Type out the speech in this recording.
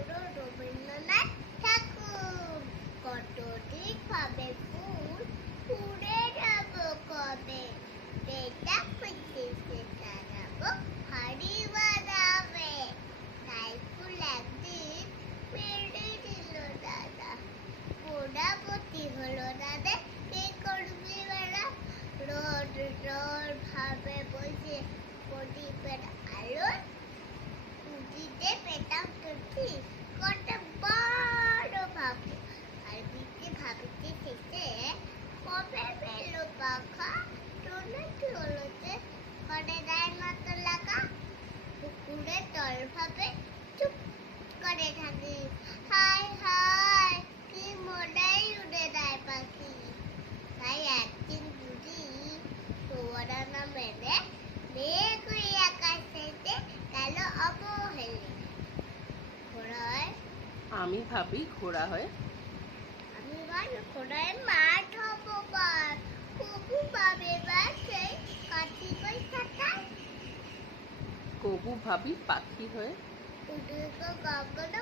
হলো রবীন্দ্রনাথ ঠাকুর। কতদিন পাবে ফুল, ফুলে যাব কবে, পেটা পেটেছে দাঁড়াবো হাড়ি বাড়াবে। তাই ফুল একদিন পেড়ে দিল দাদা, পোড়াপতি হলো দাদা, কে করবি বেড়া। রোদ রোদ ভাবে বসে প্রদীপের আলো উঠিতে পেটাম তুলছি কত বড় ভাবু। আর বিতে ভাবিতে শেষে কবে পেল পাখা, টুনে চলছে করে দেয় মতো লাগা। পুকুরের তল ভাবে চুপ করে থাকি, হায় হায় কি মনেই উড়ে দেয় পাখি। তাই একদিন বুঝি তোরা না মেরে মেঘ হয়ে আকাশেতে গেল অবহেলে। ঘোড়ায় আমি ভাবি ঘোড়া হয়, আমি ভাই ঘোড়ায় মাঠ হবো বার, কবু পাবে বাসে কাটি বৈশাখায়। কবু ভাবি পাখি হয়ে, উঠে গগন